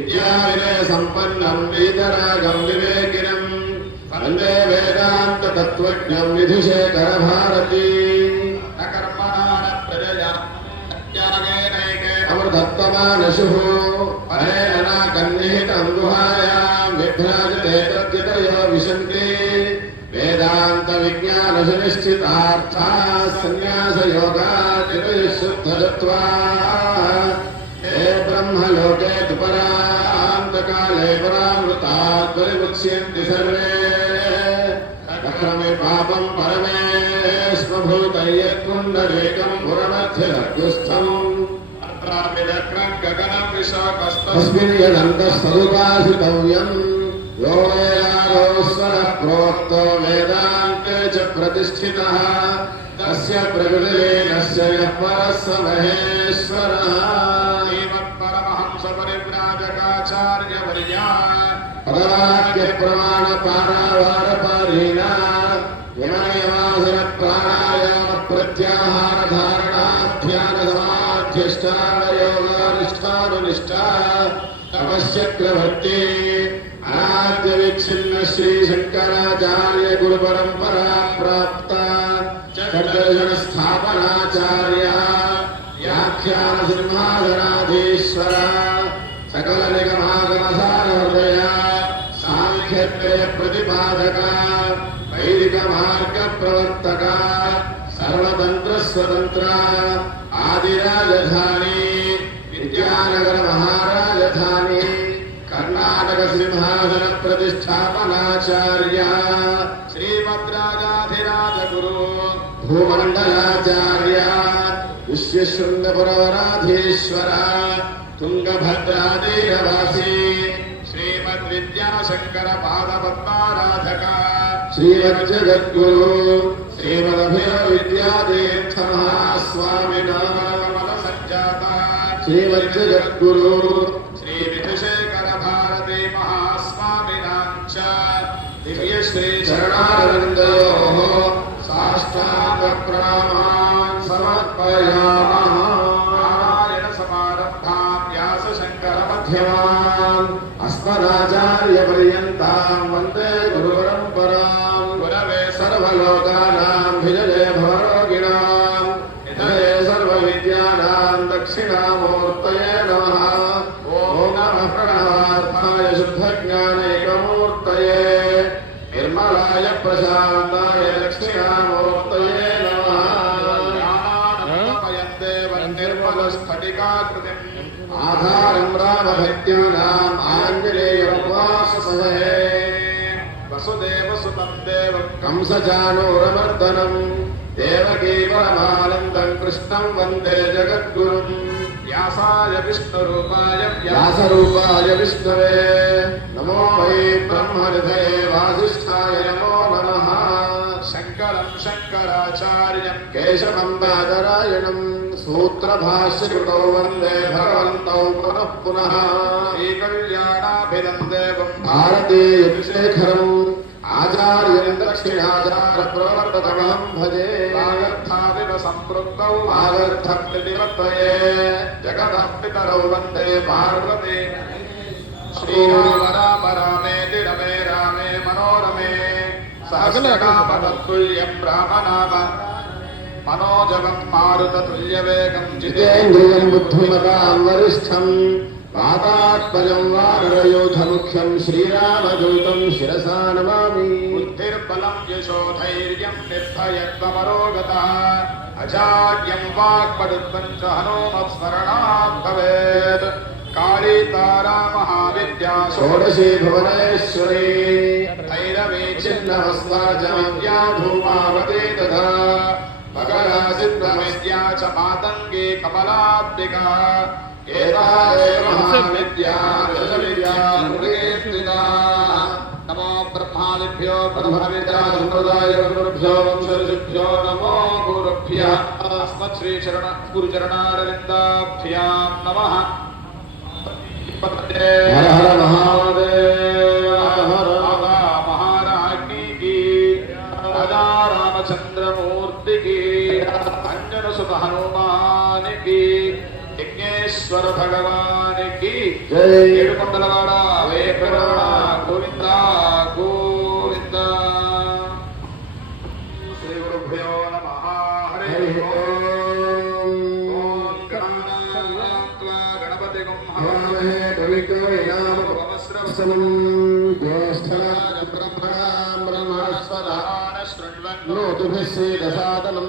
विद्याविनयसम्पन्नम् वीतरागम् विवेकिनम् वंदे वेदान्ततत्त्वज्ञम् तत्व न कर्मणा अमृतत्वमानशुः परेण कन्निहितम् गुहायाम् विभ्राजते तद्यतयो विशन्ति वेदान्तविज्ञानसुनिश्चितार्थाः शुद्धत्वात् दुर्मुच्यन्ति सर्वे अक्रमिर्पापम् परमेष्वभूतयत्कुण्डलेकम् पुरमध्यलघुस्थम् अत्रापिदक्रम् गगनविशाकस्तस्मिर्यदन्तः सदुपासितव्यम् यो वेदारोस्वरः प्रोक्तो वेदान्ते च प्रतिष्ठितः तस्य प्रकृतिरेणस्य यः परः स महेश्वरः एवत्परमहंसपरिव्राजकाचार्यवर्याः పదవాక్య ప్రమాణ పారావార పారేణ వినయవాసన ప్రాణాయామ ప్రత్యాహార ధారణ ధ్యాన సమాధ్యష్టాన యోగానుష్ఠానునిష్ట తపశ్చక్రవర్తి అనాద్య విచ్ఛిన్న శ్రీ శంకరాచార్య గురు పరంపరా ప్రాప్త షడ్దర్శన స్థాపనాచార్య వ్యాఖ్యాన సింహాసనా ప్రవర్తక సర్వతంత్ర స్వతంత్ర ఆదిరాజధాని విద్యానగర మహారాజధాని కర్ణాటక సింహాసన ప్రతిష్టాపనాచార్య శ్రీమద్రాజాధిరాజ గురు భూమండలాచార్య విశ్వశృంగపురవరాధీశ్వర తుంగభద్రాదీరవాసి విద్యాశంకర పాదపద్మారాధక శ్రీమజ్జగద్గురు శ్రీమదభయ విద్యాతీర్థ మహాస్వామిన కమల సంజాత శ్రీమజ్జగద్గురు శ్రీ విధుశేఖర భారతి మహాస్వామినాంచ దివ్య శ్రీ చరణారవిందయో సాష్టాంగ ప్రణామాన్ సమర్పయామః మధ్యమాన్ అస్మదాచార్య నిర్మల స్ఫటికాకృతిం ఆధారం రామభక్త్యానాం ఆంజనేయోపాసమహే వసుదేవ సుతం దేవం కంసచానూరమర్దనం దేవకీ పరమానందం కృష్ణం వందే జగద్గురుం. వ్యాసాయ విష్ణురూపాయ వ్యాసరూపాయ విష్ణవే. నమో వై బ్రహ్మనిధయే వాసిష్ఠాయ నమో నమః శంకరం శంకరాచార్యం కేశవం బాదరాయణం సూత్రభాష్యకృతో వందే భగవంతౌ పునః పునః. శ్రీకళ్యాణాభిధం దేవం భారతీయశేఖరం ఆచార్యం దక్షిణాచార ప్రవర్తతమహం భజే. వాగర్థావివ సంపృక్తౌ. ఆగర్థప్రతిపత్తయే జగదః పితరౌ వందే పార్వతే अखिलकामतत्तुल्यब्राह्मणाम मनोजवन्मारुततुल्यवेगं जितेन्द्रियं बुद्धिमतां वरिष्ठं पातात्मजं वानरयोधमुख्यं श्रीरामदूतं शिरसा नमामि बुद्धिर्बलं यशोधैर्यं निर्भयत्वमरोगतः अजाड्यं वाक्पडुत्वं च हनोमस्मरणात् भवेत् काली महाविद्या षोडशी भुवनेश्वरी चिन्नमस्ताजमज्ञा धूमावते नमो ब्रह्मादिभ्यो ब्रह्मविद्या सम्प्रदायगुरुभ्यो नमो गुरुभ्यः। अस्मत्श्रीचरण गुरुचरणारविन्दाभ्यां नमः। हर हर महादेव। హనుమానికి యజ్ఞేశ్వర భగవానికి ఏడుకొండలవాడ వేకరవాడ గోవింద గోవింద. శ్రీ గురుభ్యో నమ. హరే గణపతి కవికవినామస్రవసనం జ్యేష్ఠరాజ బ్రహ్మణా బ్రహ్మణస్వరాన శృణ్వన్ నోతుభిశ్రీ దసాదనం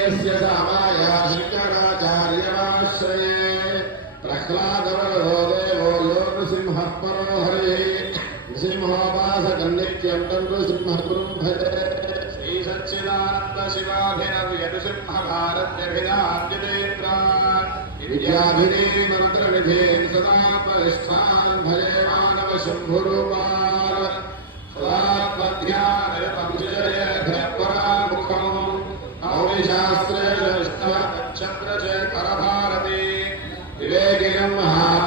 यस्य सामायः शङ्कराचार्यमाश्रये प्रह्लादवरहो देवो यो नृसिंहः परो हरिः नृसिंहोपासकन्नित्यन्तं नृसिंहगुरुं भजे सदा भजे मानवशम्भुरूपा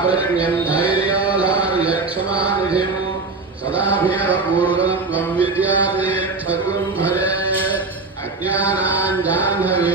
प्रज्ञम् धैर्योधार्यक्षमानिधिम् सदाभिः पूर्वम् त्वम् विद्यादेत्थगुरुम् हरे अज्ञानाञ्जाह्नवे